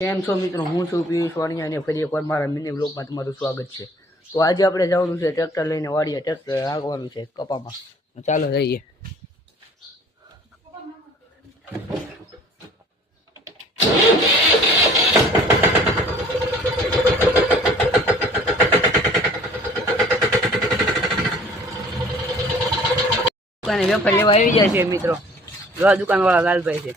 કેમ છો મિત્રો, હું છું પિયુષ વાણિયા અને ફરી એકવાર મારા મિની બ્લોગમાં તમારું સ્વાગત છે। તો આજે આપણે જવાનું છે ટ્રેક્ટર લઈને વાડીએ, ટ્રેક્ટર હાંકવાનું છે કપામાં। ચાલો જઈએ। દુકાને વેફર લેવા આવી જાય છે મિત્રો। જો દુકાન વાળા લાલભાઈ છે।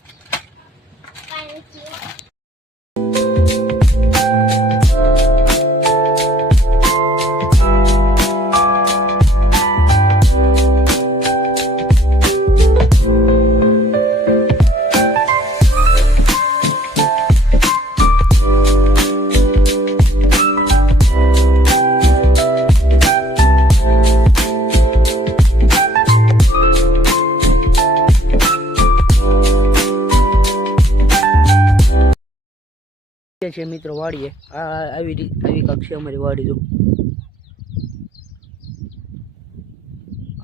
છે મિત્રો વાડીએ આવી કાંક છે અમારી વાડી। જો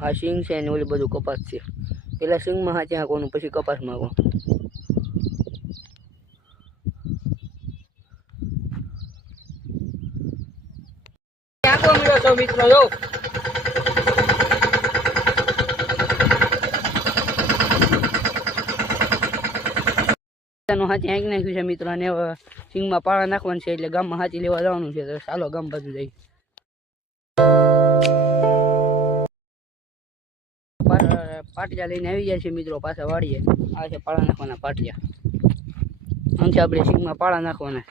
આ સિંગ છે ને ઓલી બધું કપાસ છે। પેલા સિંગમાં હા ત્યાં કોનું, પછી કપાસમાં કોણ। આંકો મળ્યો તો મિત્રો જો હાથી હાંકી નાખ્યું છે મિત્રો। અને સિંગમાં પાળા નાખવાનું છે એટલે ગામમાં હાથી લેવા જવાનું છે। તો ચાલો ગામ બાજુ જઈ। પાટિયા લઈને આવી જાય છે મિત્રો પાછા વાળીએ। આ છે પાળા નાખવાના પાટિયા। આમથી આપણે સિંગમાં પાળા નાખવાના।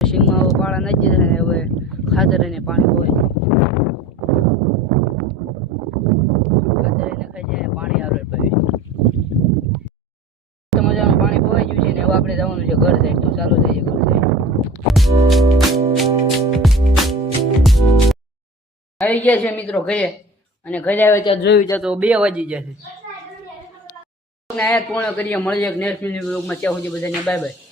સિંગમાં હવે પાળા નાખી દીધા ને હવે ખાતર અને પાણી હોય ખાતર નખાઈ જાય પાણી આવે પછી મજાનું પાણી ખોવાઈ ગયું છે ને હવે આપણે જવાનું છે ઘર સાઈડ। તો ચાલો જઈએ ઘર સાઈડ। આવી ગયા છે મિત્રો ઘરે, અને ઘરે આવે ત્યાં જોયું ત્યાં તો 2 વાગી ગયા છે। પૂર્ણ કરીએ, મળીએ નેક્સ્ટ મિની બ્લોગમાં। ત્યાં સુધી બધાને બાય બાય।